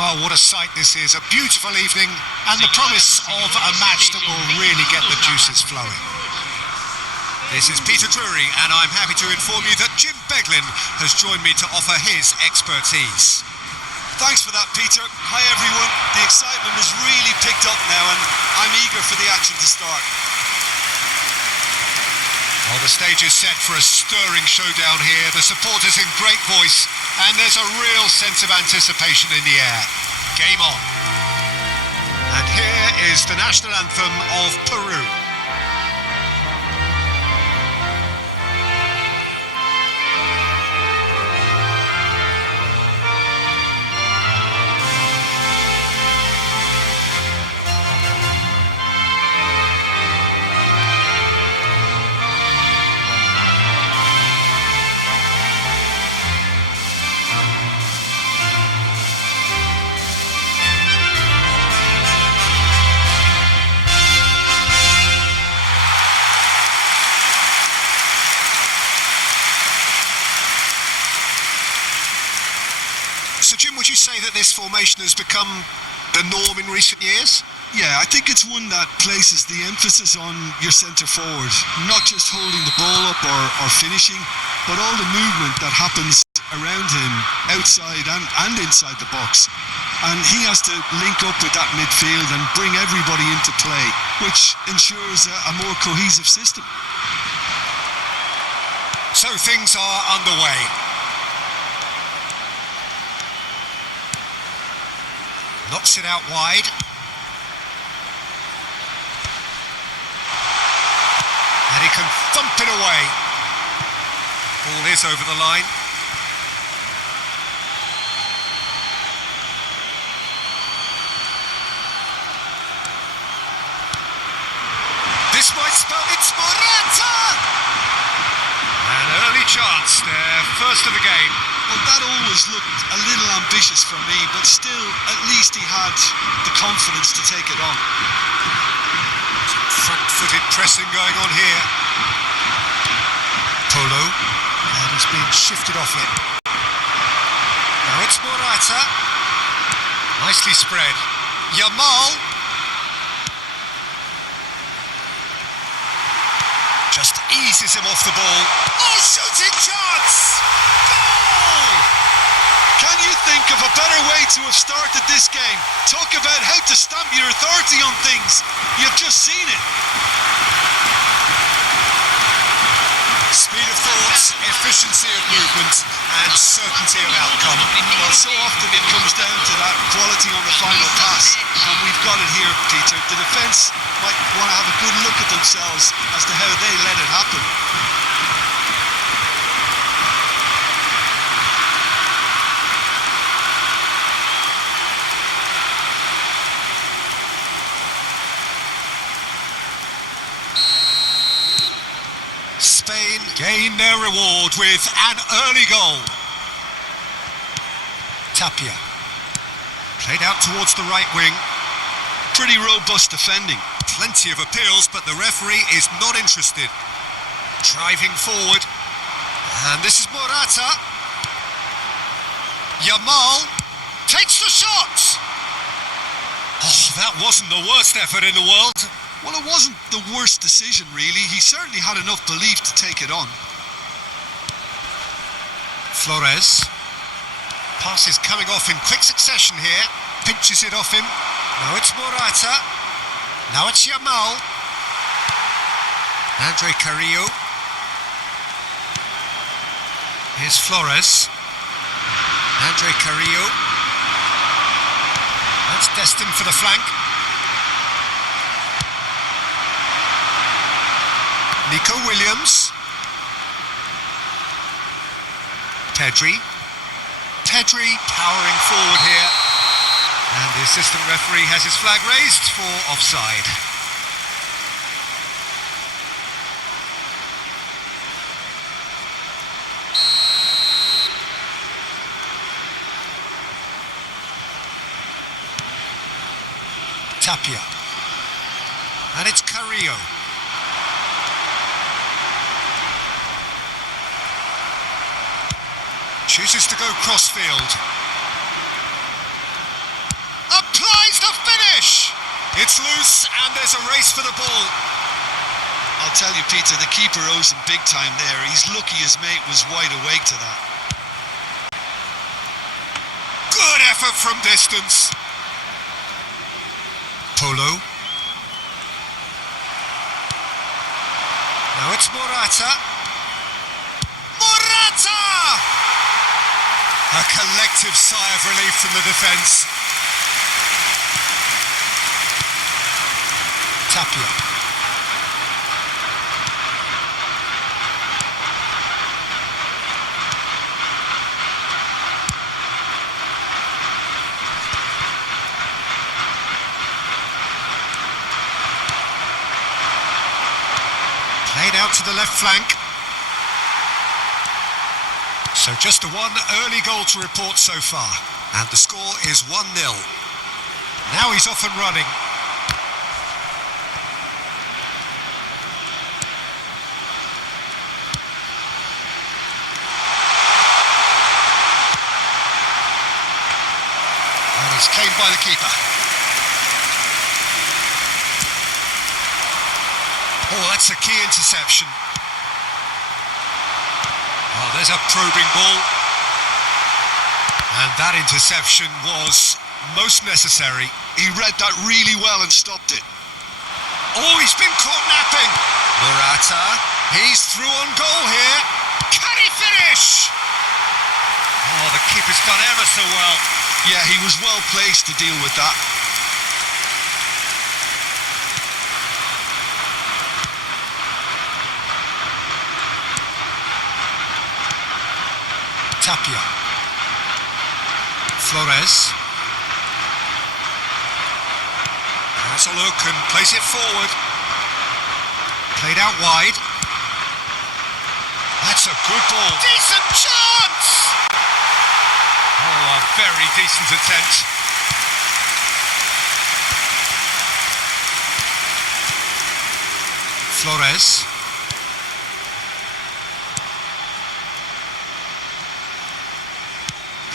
Well, what a sight this is. A beautiful evening and the promise of a match that will really get the juices flowing. This is Peter Drury, and I'm happy to inform you that Jim Beglin has joined me to offer his expertise. Thanks for that, Peter. Hi, everyone. The excitement has really picked up now, and I'm eager for the action to start. Well, the stage is set for a stirring showdown here. The supporters in great voice, and there's a real sense of anticipation in the air. Game on. And here is the national anthem of Peru. So, Jim, would you say that this formation has become the norm in recent years? Yeah, I think it's one that places the emphasis on your centre forward, not just holding the ball up or finishing, but all the movement that happens around him, outside and inside the box. And he has to link up with that midfield and bring everybody into play, which ensures a more cohesive system. So things are underway. Knocks it out wide. And he can thump it away. Ball is over the line. This might spell it's Morata! An early chance there, first of the game. Well, that always looked a little ambitious for me, but still, at least he had the confidence to take it on. Front-footed pressing going on here. Polo, and he's been shifted off it. Now it's Morata. Nicely spread. Yamal. Just eases him off the ball. Oh, shooting chance! Goal! Can you think of a better way to have started this game? Talk about how to stamp your authority on things. You've just seen it. Speed of thought, efficiency of movement, and certainty of outcome. Well, so often it comes down to that quality on the final pass, and we've got it here, Peter. The defence might want to have a good look at themselves as to how they let it happen. Spain gain their reward with an early goal. Tapia. Played out towards the right wing. Pretty robust defending. Plenty of appeals, but the referee is not interested. Driving forward. And this is Morata. Yamal takes the shot. Oh, that wasn't the worst effort in the world. Well, it wasn't the worst decision, really. He certainly had enough belief to take it on. Flores. Pass is coming off in quick succession here. Pinches it off him. Now it's Morata. Now it's Yamal. Andre Carrillo. Here's Flores. Andre Carrillo. That's destined for the flank. Nico Williams. Tedri powering forward here. And the assistant referee has his flag raised for offside. Tapia. And it's Carrillo. Chooses to go crossfield. It's loose and there's a race for the ball. I'll tell you, Peter, the keeper owes him big time there. He's lucky his mate was wide awake to that. Good effort from distance. Polo. Now it's Morata. Morata! A collective sigh of relief from the defence. Tapia. Played out to the left flank. So just one early goal to report so far. And the score is 1-0. Now he's off and running. And he's claimed by the keeper. Oh, that's a key interception. Oh, there's a probing ball. And that interception was most necessary. He read that really well and stopped it. Oh, he's been caught napping. Morata, he's through on goal here. Can he finish? Oh, the keeper's done ever so well. Yeah, he was well placed to deal with that. Tapia. Flores. Has a look and plays it forward. Played out wide. That's a good ball. Decent chance! Oh, a very decent attempt. Flores.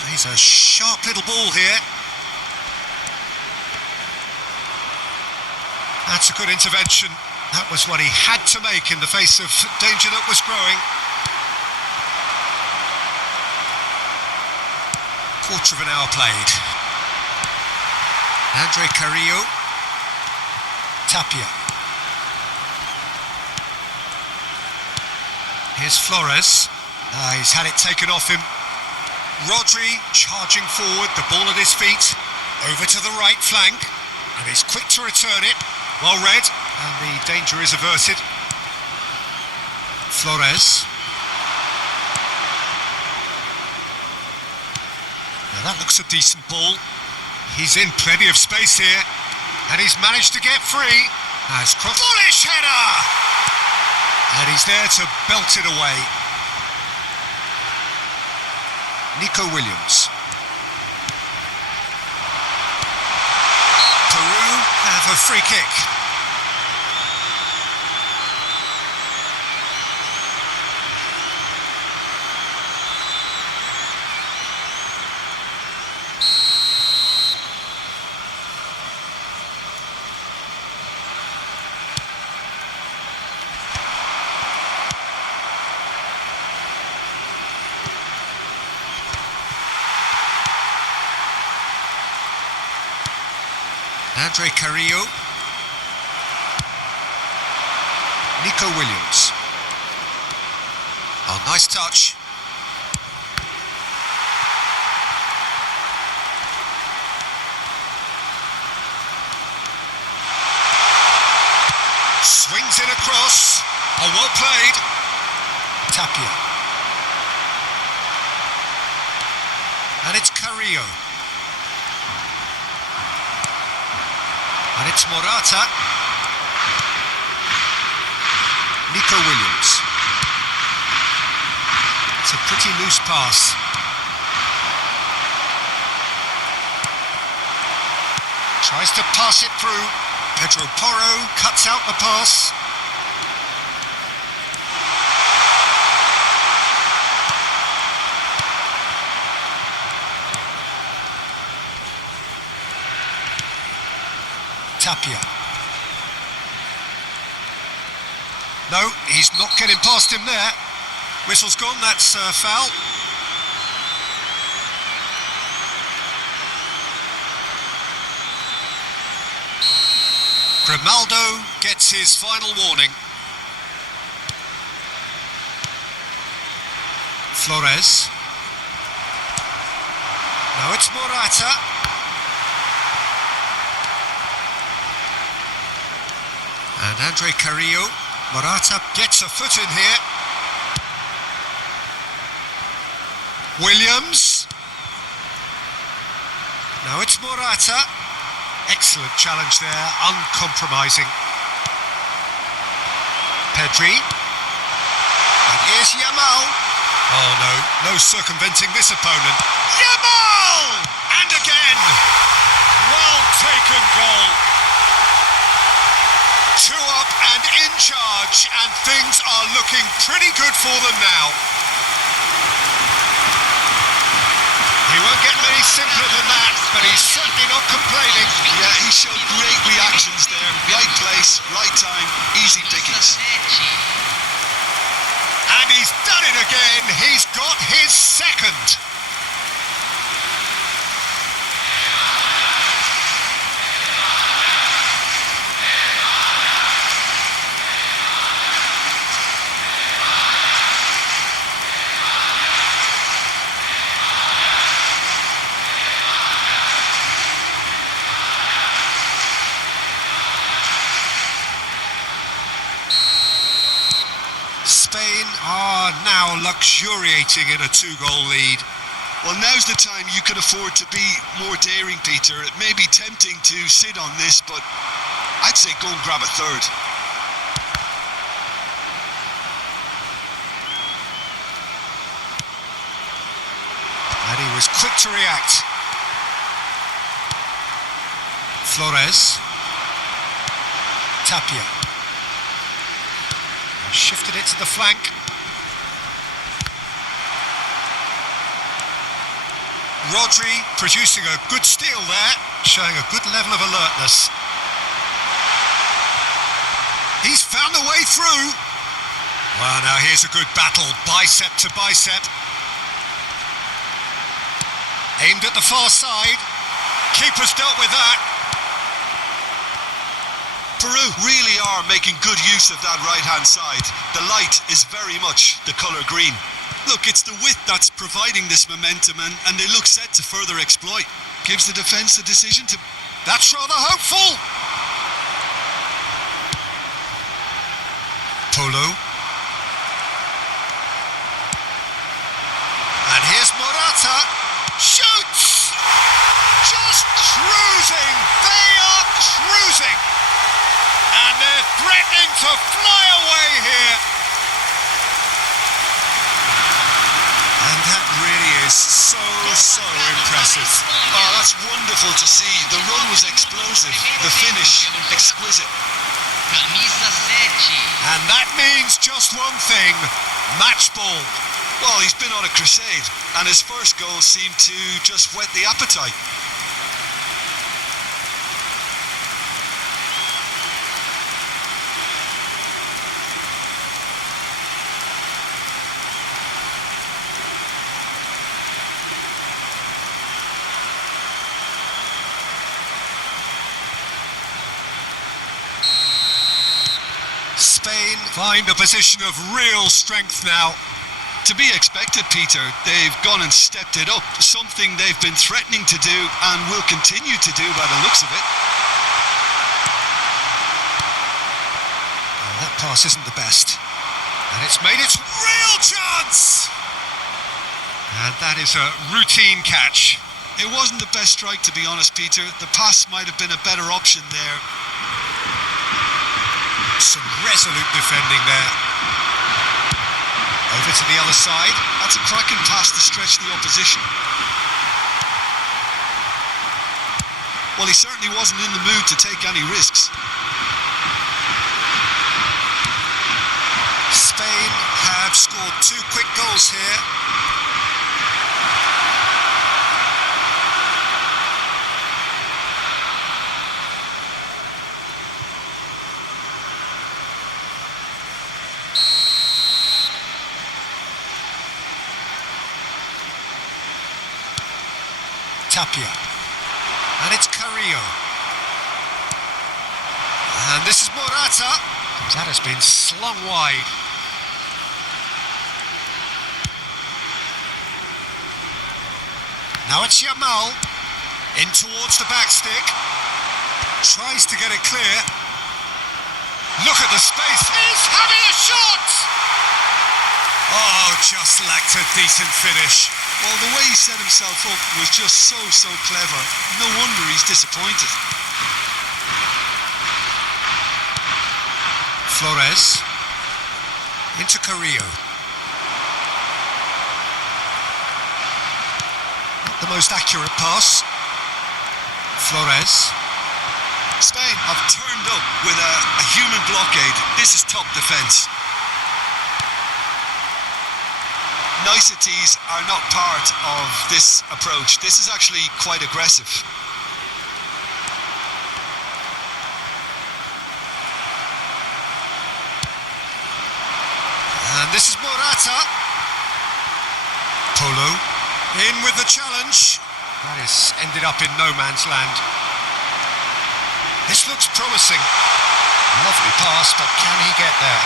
Plays a sharp little ball here. That's a good intervention. That was what he had to make in the face of danger that was growing. Quarter of an hour played. Andre Carrillo. Tapia. Here's Flores. He's had it taken off him. Rodri charging forward, the ball at his feet. Over to the right flank. And he's quick to return it. Well read, and the danger is averted. Flores. Now that looks a decent ball. He's in plenty of space here, and he's managed to get free. As bullish header! And he's there to belt it away. Nico Williams. Peru have a free kick. Andre Carrillo. Nico Williams. Oh, nice touch. Swings it across. Oh, well played. Tapia. And it's Carrillo. And it's Morata. Nico Williams. It's a pretty loose pass. Tries to pass it through. Pedro Porro cuts out the pass. Tapia. running past him there. Whistle's gone, that's foul. Grimaldo gets his final warning. Flores. Now it's Morata. And Andre Carrillo. Morata gets a foot in here. Williams. Now it's Morata. Excellent challenge there, uncompromising. Pedri. And here's Yamal. Oh no, no circumventing this opponent. Yamal! And again! Well taken goal. 2 up and in charge, and things are looking pretty good for them now. He won't get many simpler than that, but he's certainly not complaining. Yeah, he showed great reactions there. Right place, right time, easy pickings. And he's done it again. He's got his second. Spain are now luxuriating in a 2-goal lead. Well, now's the time you could afford to be more daring, Peter. It may be tempting to sit on this, but I'd say go and grab a third. And he was quick to react. Flores. Tapia. Shifted it to the flank. Rodri producing a good steal there, showing a good level of alertness. He's found the way through. Well, now here's a good battle, bicep to bicep. Aimed at the far side. Keeper's dealt with that. Peru really are making good use of that right-hand side. The light is very much the colour green. Look, it's the width that's providing this momentum, and they look set to further exploit. Gives the defence a decision to... That's rather hopeful. Polo. And here's Morata. Shoots! Just cruising. They are cruising. And they're threatening to fly away here. And that really is so impressive. Oh, that's wonderful to see. The run was explosive. The finish, exquisite. And that means just one thing. Match ball. Well, he's been on a crusade, and his first goal seemed to just whet the appetite. Spain find a position of real strength now. To be expected, Peter. They've gone and stepped it up, something they've been threatening to do and will continue to do by the looks of it. Oh, that pass isn't the best. And it's made its real chance! And that is a routine catch. It wasn't the best strike, to be honest, Peter. The pass might have been a better option there. Some resolute defending there. Over to the other side. That's a cracking pass to stretch the opposition. Well, he certainly wasn't in the mood to take any risks. Spain have scored 2 quick goals here. Tapia. And it's Carrillo. And this is Morata. That has been slung wide. Now it's Yamal. In towards the back stick. Tries to get it clear. Look at the space. He's having a shot! Oh, just lacked a decent finish. Well, the way he set himself up was just so clever. No wonder he's disappointed. Flores. Into Carrillo. Not the most accurate pass. Flores. Spain have turned up with a human blockade. This is top defence. Niceties are not part of this approach. This is actually quite aggressive. And this is Morata. Polo in with the challenge. That has ended up in no man's land. This looks promising. Lovely pass, but can he get there?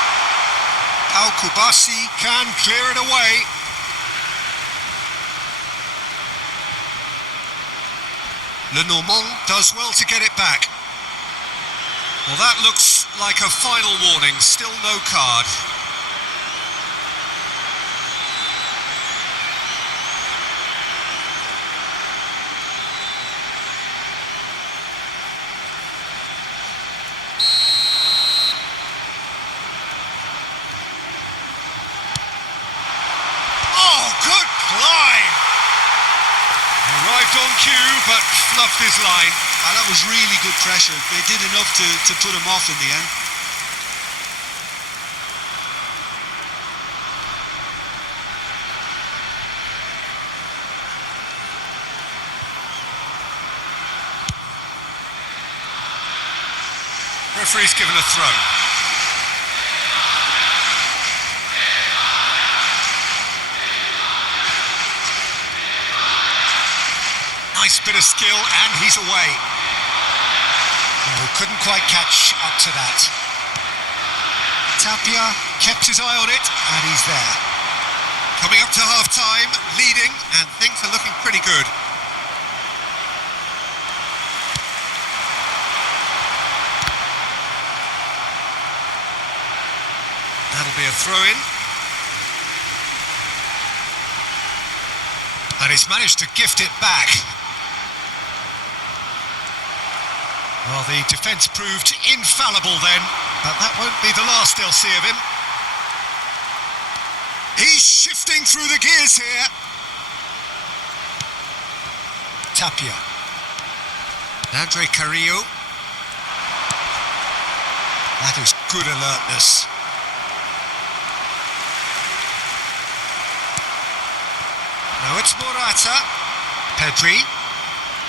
Al Kubasi can clear it away. Lenormand does well to get it back. Well, that looks like a final warning. Still no card. On cue, but fluffed his line. And that was really good pressure. They did enough to put him off in the end. Referee's given a throw. Nice bit of skill, and he's away. Oh, couldn't quite catch up to that. Tapia kept his eye on it, and he's there. Coming up to half-time, leading, and things are looking pretty good. That'll be a throw-in. And he's managed to gift it back. Well, the defence proved infallible then, but that won't be the last they'll see of him. He's shifting through the gears here. Tapia. Andre Carrillo. That is good alertness. Now it's Morata. Pedri.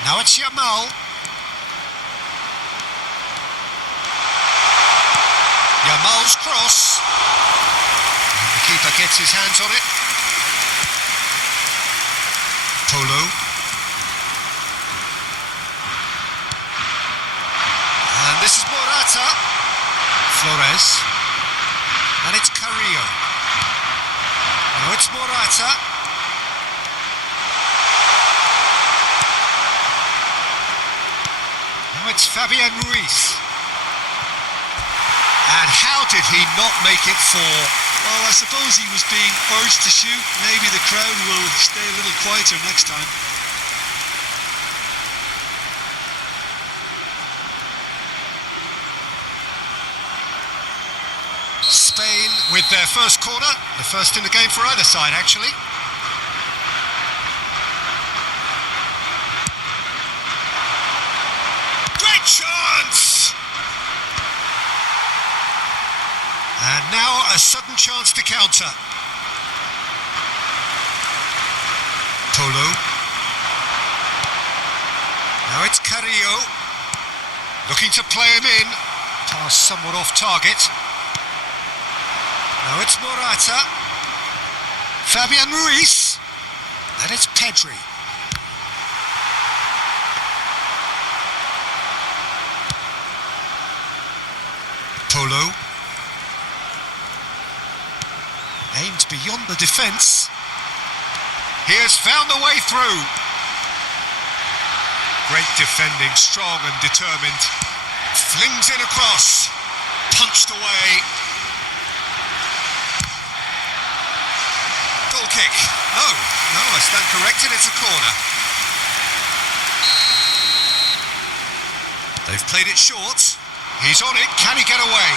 Now it's Yamal. Yamal's cross. And the keeper gets his hands on it. Polo. And this is Morata. Flores. And it's Carrillo. Now it's Morata. Now it's Fabian Ruiz. And how did he not make it four? Well, I suppose he was being urged to shoot. Maybe the crowd will stay a little quieter next time. Spain with their first corner. The first in the game for either side, actually. Great chance! And now a sudden chance to counter. Polo. Now it's Carrillo. Looking to play him in. Pass somewhat off target. Now it's Morata. Fabian Ruiz. And it's Pedri. Tolo. Aimed beyond the defence. He has found the way through. Great defending, strong and determined. Flings it across. Punched away. Goal kick. No, I stand corrected, it's a corner. They've played it short. He's on it, can he get away?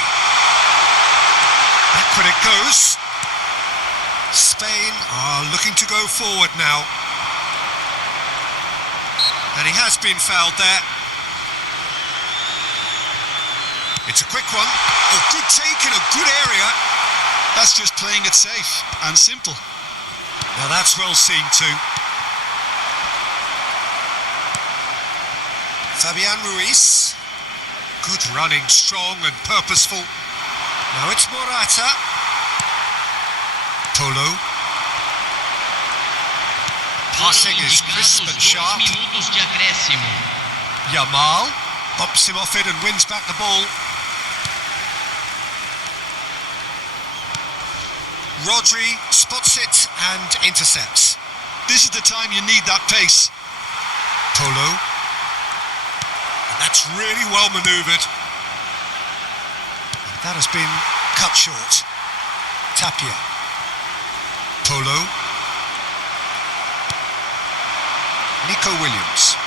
Backward it goes. Spain are looking to go forward now. And he has been fouled there. It's a quick one. Oh, good take in a good area. That's just playing it safe and simple. Now that's well seen too. Fabian Ruiz. Good running, strong and purposeful. Now it's Morata. Tolo. Passing is crisp and sharp. Yamal bumps him off it and wins back the ball. Rodri spots it and intercepts. This is the time you need that pace. Tolo. And that's really well manoeuvred. That has been cut short. Tapia. Tolo. Nico Williams.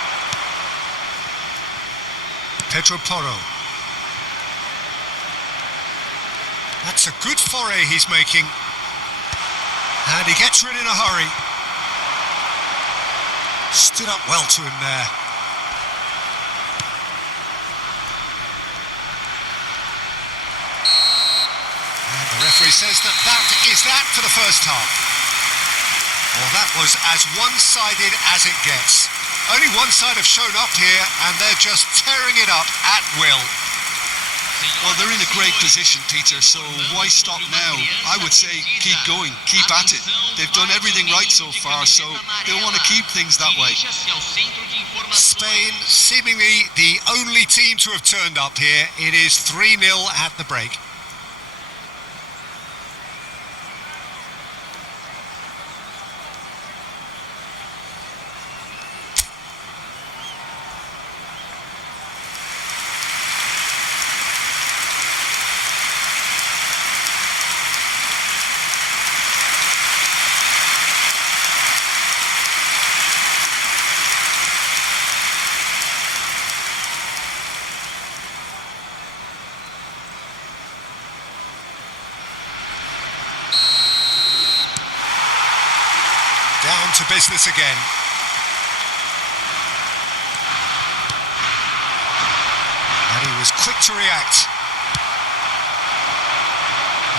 Pedro Porro. That's a good foray he's making. And he gets rid in a hurry. Stood up well to him there. And the referee says that is that for the first half. Well, that was as one-sided as it gets. Only one side have shown up here, and they're just tearing it up at will. Well, they're in a great position, Peter, so why stop now? I would say keep going, keep at it. They've done everything right so far, so they'll want to keep things that way. Spain, seemingly the only team to have turned up here. It is 3-0 at the break. Down to business again. And he was quick to react.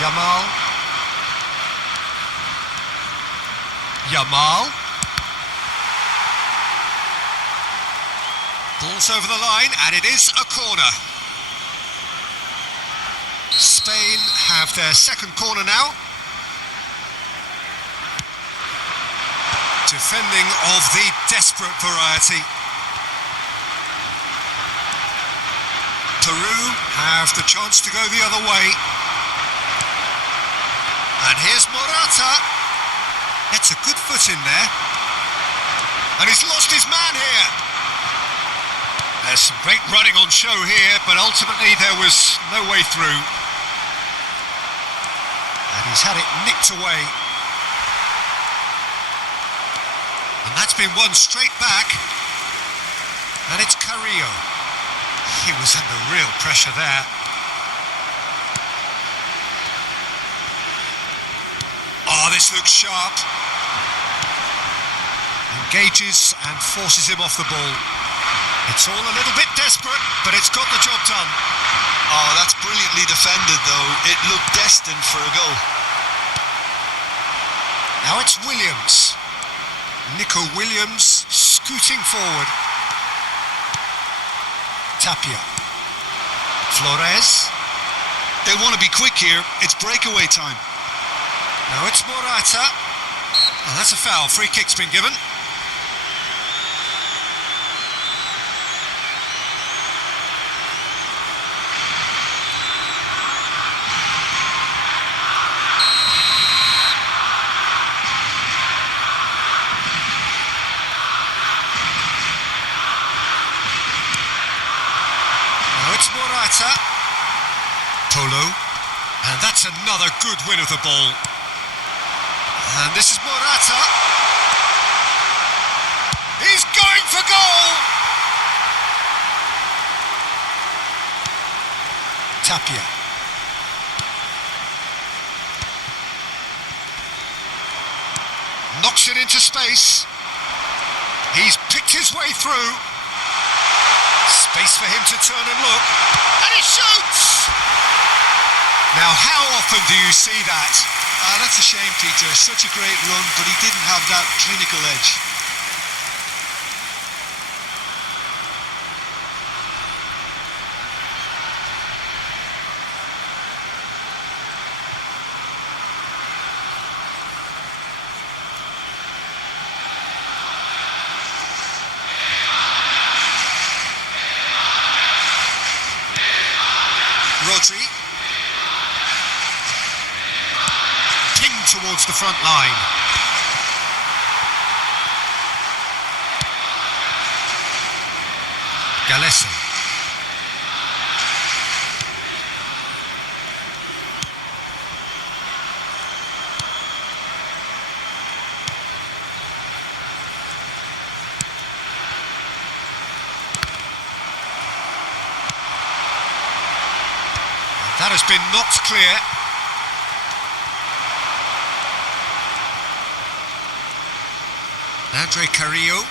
Yamal. Ball's over the line, and it is a corner. Spain have their second corner now. Defending of the desperate variety. Peru have the chance to go the other way. And here's Morata. Gets a good foot in there. And he's lost his man here. There's some great running on show here, but ultimately there was no way through. And he's had it nicked away. And that's been won straight back. And it's Carrillo. He was under real pressure there. Oh, this looks sharp. Engages and forces him off the ball. It's all a little bit desperate, but it's got the job done. Oh, that's brilliantly defended, though. It looked destined for a goal. Now it's Williams. Nico Williams scooting forward. Tapia. Flores. They want to be quick here. It's breakaway time. Now it's Morata. Oh, that's a foul. Free kick's been given. Morata. Polo. And that's another good win of the ball. And this is Morata. He's going for goal! Tapia. Knocks it into space. He's picked his way through. Space for him to turn and look. And he shoots! Now, how often do you see that? That's a shame, Peter. Such a great run, but he didn't have that clinical edge. Rodri. Pinged towards the front line. Galesi. That has been knocked clear. Andre Carrillo.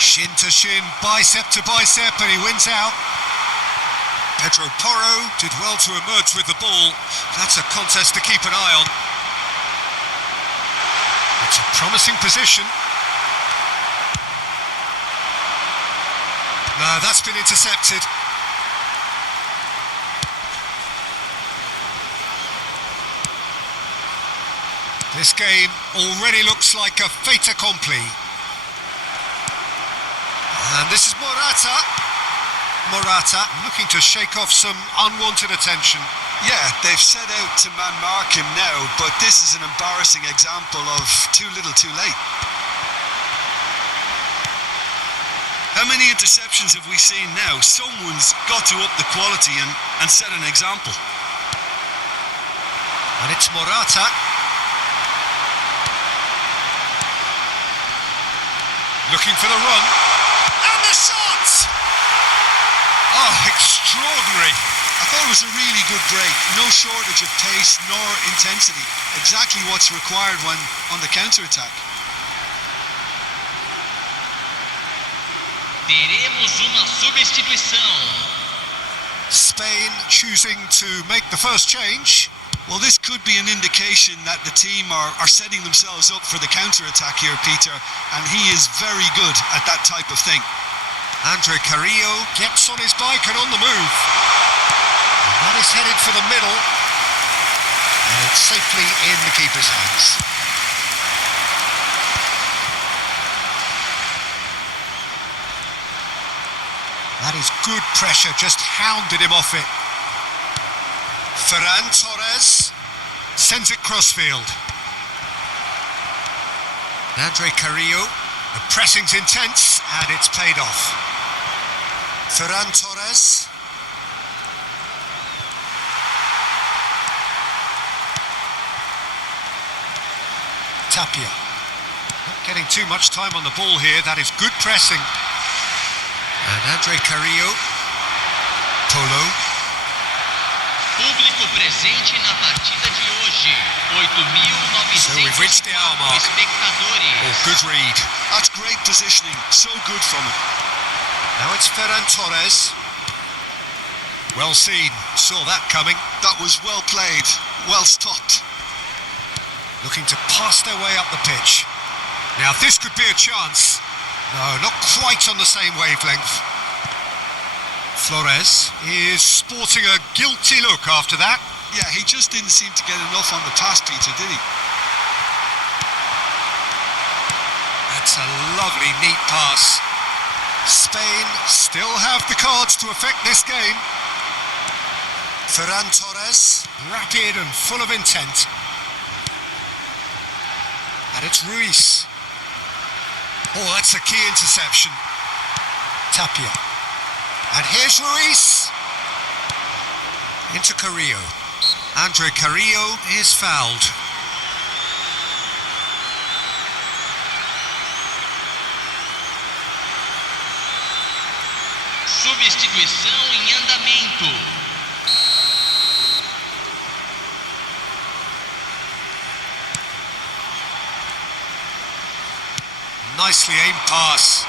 Shin to shin, bicep to bicep, and he wins out. Pedro Porro did well to emerge with the ball. That's a contest to keep an eye on. It's a promising position. No, that's been intercepted. This game already looks like a fait accompli. And this is Morata. Morata looking to shake off some unwanted attention. Yeah, they've set out to man-mark him now, but this is an embarrassing example of too little too late. How many interceptions have we seen now? Someone's got to up the quality and set an example. And it's Morata. Looking for the run. And the shot! Oh, extraordinary. I thought it was a really good break. No shortage of pace nor intensity. Exactly what's required when on the counter-attack. Teremos uma substituição. Spain choosing to make the first change. Well, this could be an indication that the team are setting themselves up for the counter-attack here, Peter, and he is very good at that type of thing. Andre Carrillo gets on his bike and on the move. And that is headed for the middle. And it's safely in the keeper's hands. That is good pressure, just hounded him off it. Ferran Torres sends it crossfield. Andre Carrillo, the pressing's intense and it's paid off. Ferran Torres. Tapia. Not getting too much time on the ball here, that is good pressing. And Andre Carrillo. Polo. Público presente na partida de hoje. 8.904 espectadores. Oh, good read. That's great positioning. So good from him. Now it's Ferran Torres. Well seen. Saw that coming. That was well played. Well stopped. Looking to pass their way up the pitch. Now this could be a chance. No, not quite on the same wavelength. Flores is sporting a guilty look after that. Yeah, he just didn't seem to get enough on the pass, Peter, did he? That's a lovely, neat pass. Spain still have the cards to affect this game. Ferran Torres, rapid and full of intent. And it's Ruiz. Oh, that's a key interception. Tapia. And here's Ruiz. Into Carrillo. Andre Carrillo is fouled. Substituição em andamento. Nicely aimed pass.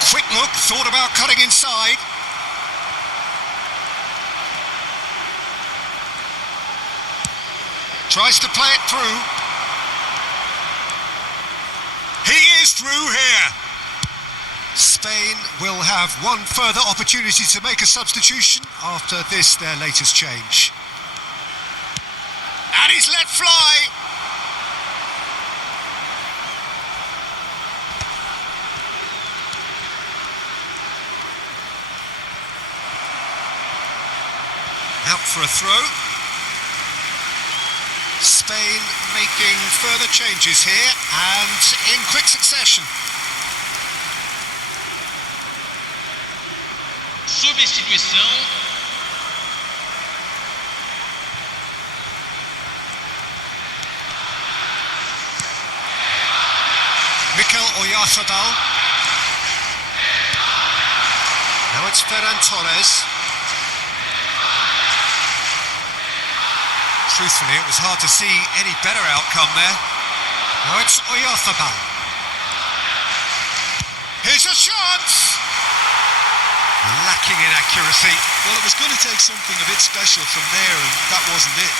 A quick look, thought about cutting inside. Tries to play it through. He is through here. Spain will have one further opportunity to make a substitution after this, their latest change. And he's let fly. Out for a throw. Spain making further changes here and in quick succession. Substituição. Mikel Oyarzabal. Now it's Ferran Torres. Truthfully, it was hard to see any better outcome there. Now it's Oyarzabal. Here's a chance! Lacking in accuracy. Well, it was going to take something a bit special from there, and that wasn't it.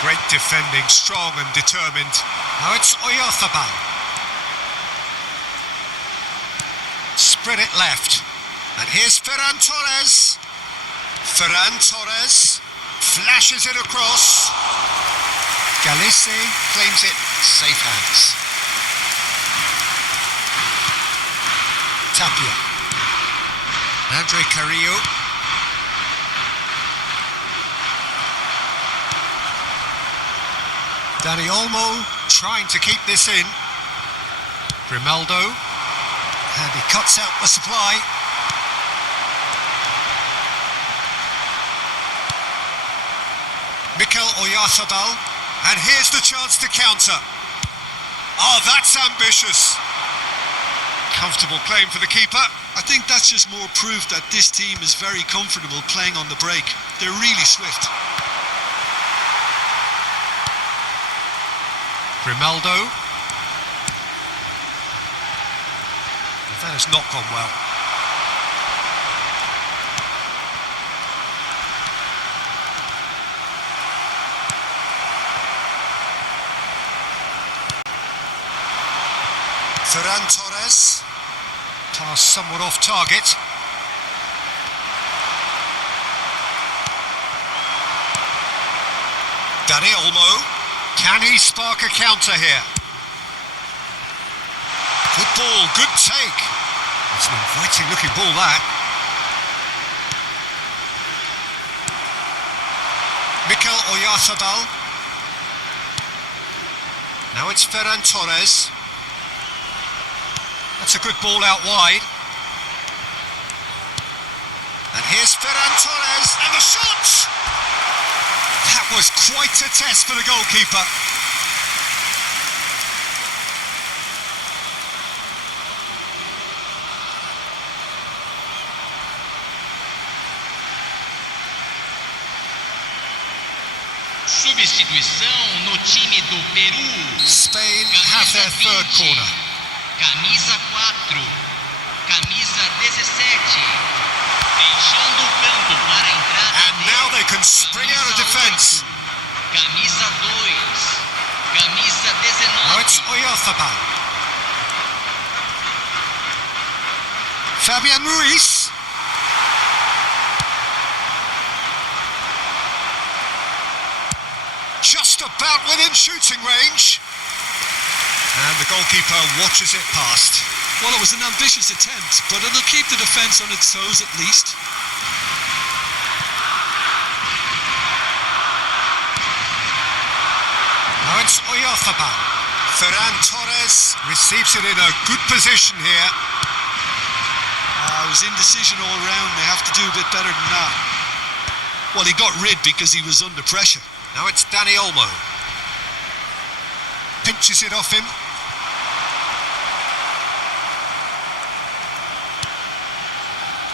Great defending, strong and determined. Now it's Oyarzabal. Spread it left. And here's Ferran Torres. Ferran Torres flashes it across. Galise claims it, safe hands. Tapia. Andre Carrillo. Dani Olmo trying to keep this in. Grimaldo, and he cuts out the supply. Mikel Oyarzabal, and here's the chance to counter. Oh, that's ambitious. Comfortable claim for the keeper. I think that's just more proof that this team is very comfortable playing on the break. They're really swift. Grimaldo. That has not gone well. Ferran Torres. Pass somewhat off target. Dani Olmo. Can he spark a counter here? Good ball, good take. It's an inviting looking ball, that. Mikel Oyarzabal. Now it's Ferran Torres. That's a good ball out wide. And here's Ferran Torres, and the shot! That was quite a test for the goalkeeper. Substituição no time do Peru. Spain have their third corner. Camisa 4. Camisa 17. Deixando o campo para a entrada. And now they can spring out of defence. Camisa 2. Camisa 19. Now it's Oyarzabal. Fabian Ruiz. Just about within shooting range. And the goalkeeper watches it past. Well, it was an ambitious attempt, but it'll keep the defence on its toes at least. Now it's Oyarzabal. Ferran Torres receives it in a good position here. It was indecision all round. They have to do a bit better than that. Well, he got rid because he was under pressure. Now it's Dani Olmo. Pinches it off him.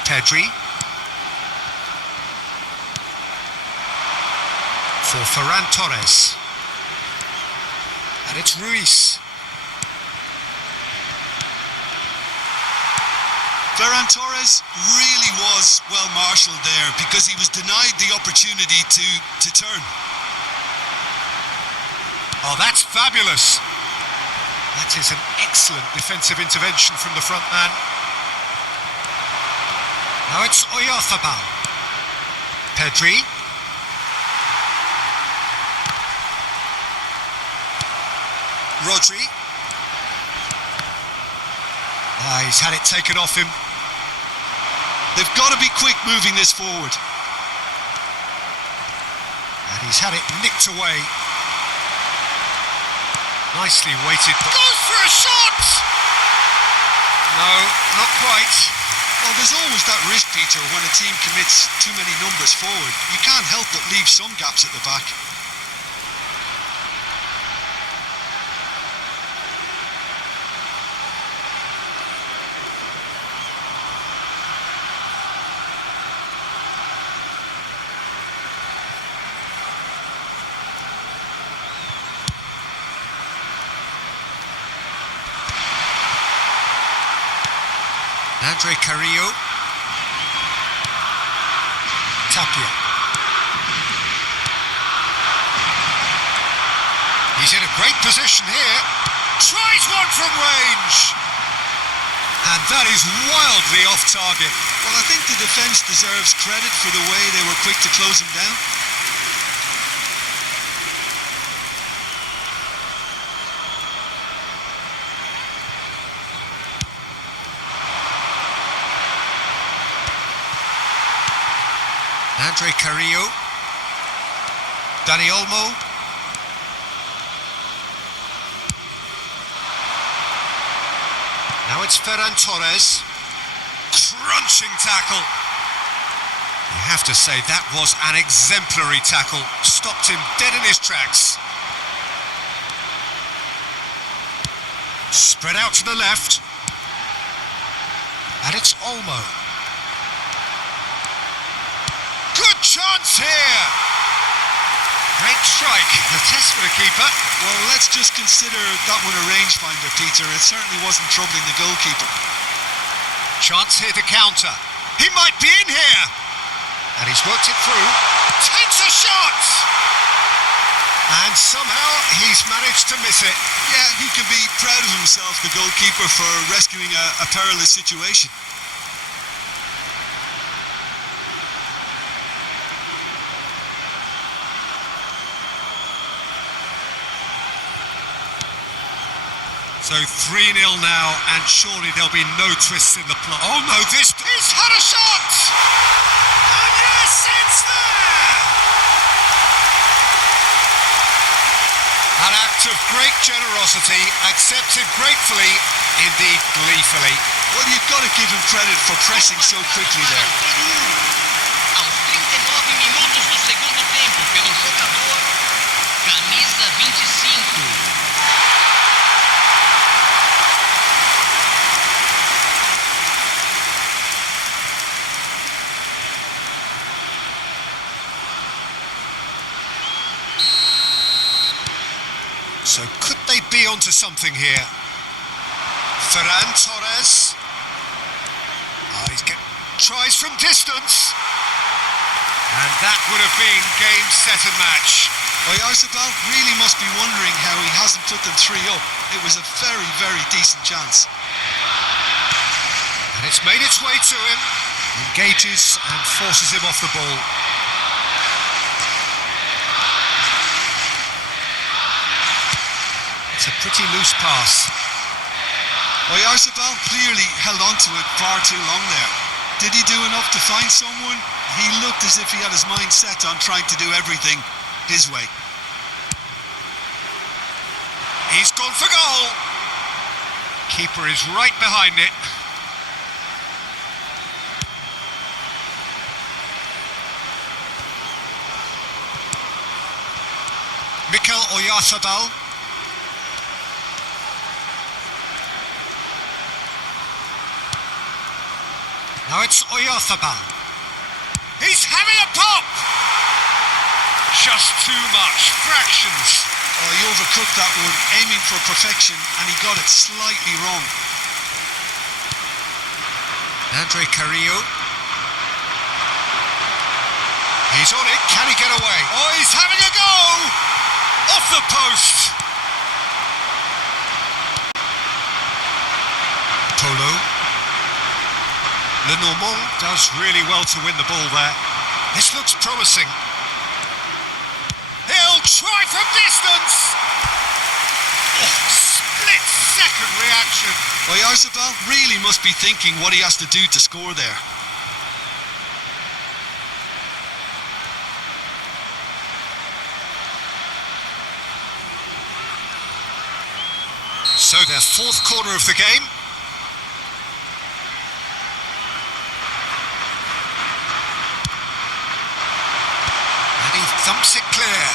Pedri. For Ferran Torres. And it's Ruiz. Ferran Torres really was well marshalled there because he was denied the opportunity to turn. Oh, that's fabulous. That is an excellent defensive intervention from the front man. Now it's Oyarzabal. Pedri. Rodri. He's had it taken off him. They've got to be quick moving this forward. And he's had it nicked away. Nicely weighted. Goes for a shot! No, not quite. Well, there's always that risk, Peter, when a team commits too many numbers forward. You can't help but leave some gaps at the back. Andre Carrillo. Tapia. He's in a great position here. Tries one from range. And that is wildly off target. Well, I think the defence deserves credit for the way they were quick to close him down. Andre Carrillo. Dani Olmo. Now it's Ferran Torres. Crunching tackle. You have to say that was an exemplary tackle. Stopped him dead in his tracks. Spread out to the left. And it's Olmo. Good chance here. Great strike. The test for the keeper. Well, let's just consider that one a rangefinder, Peter. It certainly wasn't troubling the goalkeeper. Chance here to counter. He might be in here. And he's worked it through. Takes a shot. And somehow he's managed to miss it. Yeah, he can be proud of himself, the goalkeeper, for rescuing a perilous situation. So 3-0 now, and surely there'll be no twists in the plot. Oh no, he's had a shot! And yes, it's there! An act of great generosity, accepted gratefully, indeed gleefully. Well, you've got to give him credit for pressing so quickly there. Aos 39 minutos do segundo tempo, pelo jogador, camisa 25. So could they be onto something here? Ferran Torres. Tries from distance. And that would have been game, set and match. Oyarzabal really must be wondering how he hasn't put them 3 up. It was a very, very decent chance. And it's made its way to him. Engages and forces him off the ball. It's a pretty loose pass. Oyarzabal clearly held on to it far too long there. Did he do enough to find someone? He looked as if he had his mind set on trying to do everything his way. He's gone for goal. Keeper is right behind it. Mikel Oyarzabal. Now it's Oyarzabal. He's having a pop! Just too much. Fractions. Oh, he overcooked that one, aiming for perfection, and he got it slightly wrong. Andre Carrillo. He's on it. Can he get away? Oh, he's having a go! Off the post. Polo. Lenormand does really well to win the ball there. This looks promising. He'll try from distance. Oh, split-second reaction. Oyarzabal really must be thinking what he has to do to score there. So their fourth corner of the game. And he thumps it clear.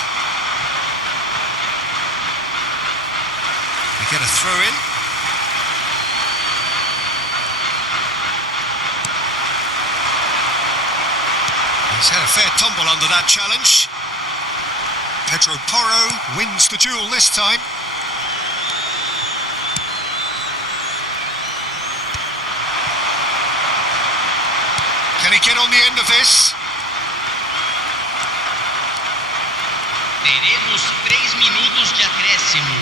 They get a throw in. He's had a fair tumble under that challenge. Pedro Porro wins the duel this time. Can he get on the end of this? Teremos 3 minutos de acréscimo.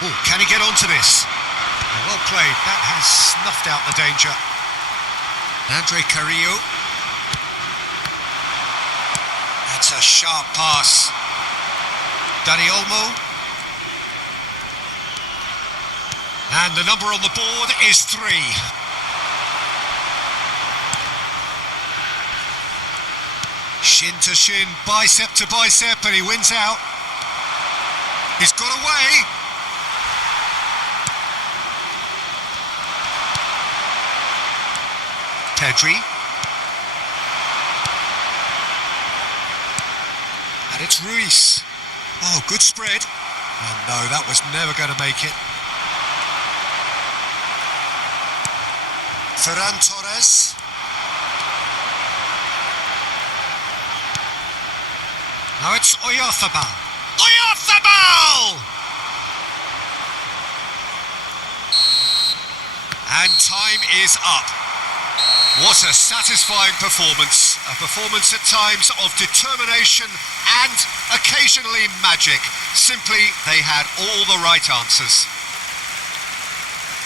Oh, can he get onto this? Well played. That has snuffed out the danger. Andre Carrillo. That's a sharp pass. Dani Olmo. And the number on the board is 3. Shin to shin, bicep to bicep, and he wins out. He's got away. Pedri. And it's Ruiz. Oh, good spread. Oh no, that was never going to make it. Ferran Torres. Now it's Oyarzabal. Oyarzabal! And time is up. What a satisfying performance. A performance at times of determination and occasionally magic. Simply, they had all the right answers.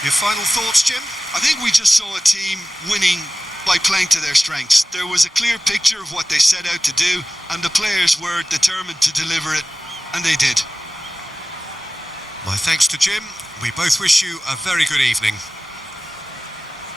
Your final thoughts, Jim? I think we just saw a team winning by playing to their strengths. There was a clear picture of what they set out to do, and the players were determined to deliver it, and they did. My thanks to Jim. We both wish you a very good evening.